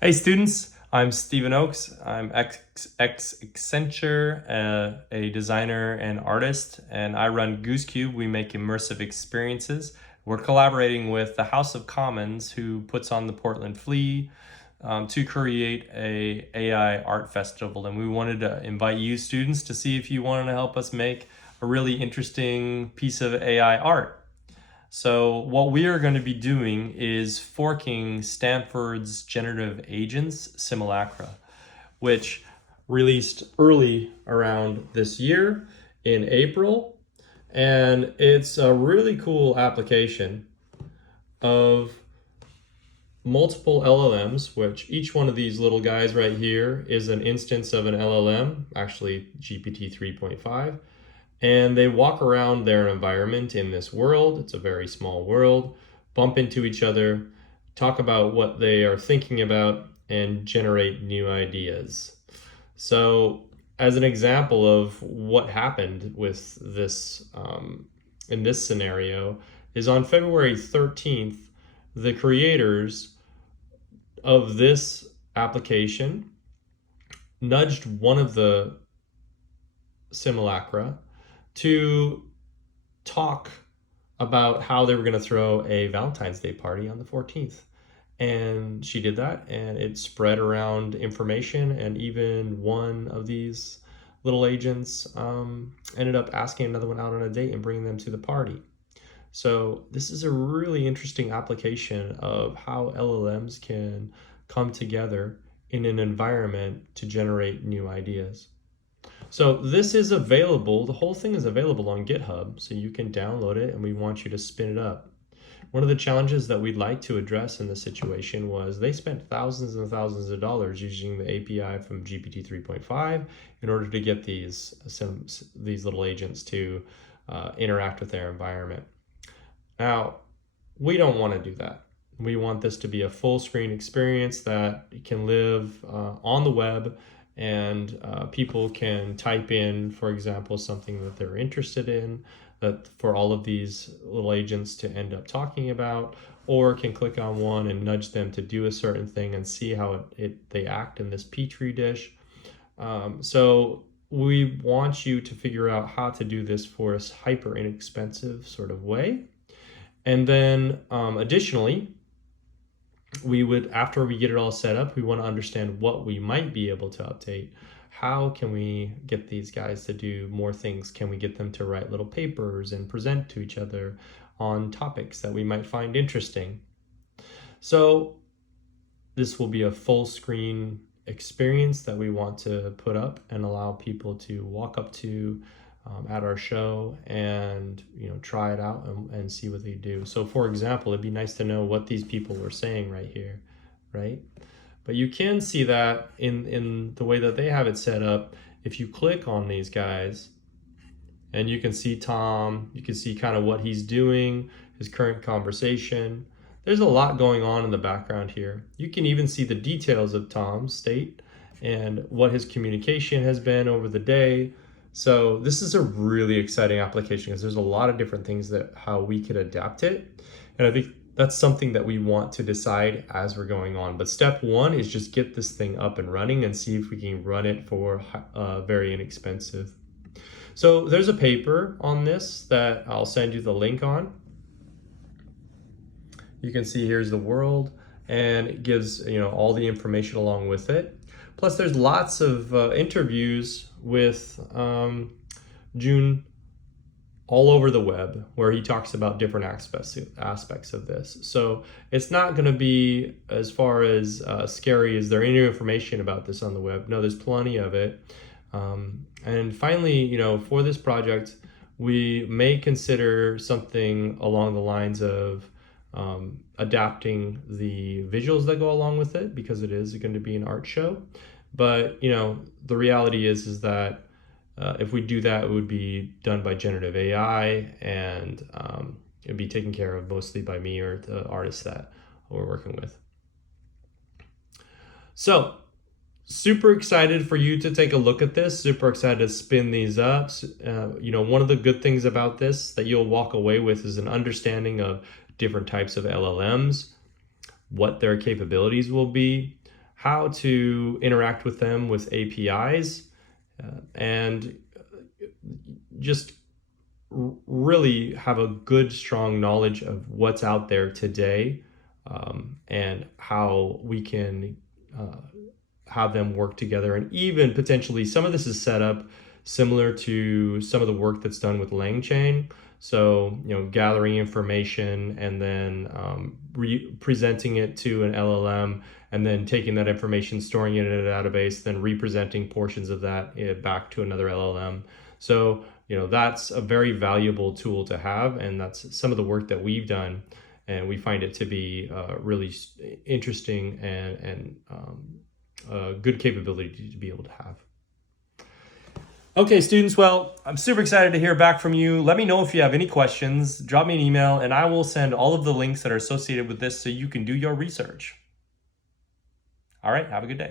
Hey students, I'm Stephen Oakes. I'm ex Accenture, a designer and artist, and I run Goose Cube. We make immersive experiences. We're collaborating with the House of Commons, who puts on the Portland Flea, to create a AI art festival. And we wanted to invite you students to see if you wanted to help us make a really interesting piece of AI art. So what we are going to be doing is forking Stanford's generative agents simulacra, which released early around this year in April. And it's a really cool application of multiple LLMs, which each one of these little guys right here is an instance of an LLM, actually GPT 3.5. And they walk around their environment in this world. It's a very small world, bump into each other, talk about what they are thinking about, and generate new ideas. So, as an example of what happened with this in this scenario, is on February 13th, the creators of this application nudged one of the simulacra to talk about how they were going to throw a Valentine's Day party on the 14th. And she did that, and it spread around information. And even one of these little agents ended up asking another one out on a date and bringing them to the party. So, this is a really interesting application of how LLMs can come together in an environment to generate new ideas. So this is available, the whole thing is available on GitHub, so you can download it and we want you to spin it up. One of the challenges that we'd like to address in this situation was they spent thousands and thousands of dollars using the API from GPT 3.5 in order to get these little agents to interact with their environment. Now, we don't want to do that. We want this to be a full screen experience that can live on the web, and people can type in, for example, something that they're interested in, that for all of these little agents to end up talking about, or can click on one and nudge them to do a certain thing and see how they act in this petri dish. So we want you to figure out how to do this for a hyper inexpensive sort of way. And then additionally, we would, after we get it all set up, we want to understand what we might be able to update. How can we get these guys to do more things? Can we get them to write little papers and present to each other on topics that we might find interesting? So this will be a full screen experience that we want to put up and allow people to walk up to at our show and try it out and see what they do. So for example, it'd be nice to know what these people were saying right here, right? But you can see that in the way that they have it set up. If you click on these guys, and you can see Tom, you can see kind of what he's doing, his current conversation. There's a lot going on in the background here. You can even see the details of Tom's state and what his communication has been over the day. So this is a really exciting application because there's a lot of different things that how we could adapt it. And I think that's something that we want to decide as we're going on. But step one is just get this thing up and running and see if we can run it for very inexpensive. So there's a paper on this that I'll send you the link on. You can see here's the world, and it gives all the information along with it. Plus there's lots of interviews with June all over the web where he talks about different aspects of this. So it's not going to be as far as scary. Is there any information about this on the web? No, there's plenty of it. And finally, for this project, we may consider something along the lines of adapting the visuals that go along with it, because it is going to be an art show. But the reality is that if we do that, it would be done by generative AI, and it'd be taken care of mostly by me or the artists that we're working with. So super excited for you to take a look at this. Super excited to spin these up. One of the good things about this that you'll walk away with is an understanding of different types of LLMs, what their capabilities will be, how to interact with them with APIs, and just really have a good, strong knowledge of what's out there today, and how we can have them work together. And even potentially some of this is set up similar to some of the work that's done with LangChain. So, gathering information and then presenting it to an LLM, and then taking that information, storing it in a database, then representing portions of that back to another LLM. So, that's a very valuable tool to have, and that's some of the work that we've done, and we find it to be really interesting and a good capability to be able to have. Okay, students, well, I'm super excited to hear back from you. Let me know if you have any questions. Drop me an email, and I will send all of the links that are associated with this so you can do your research. All right, have a good day.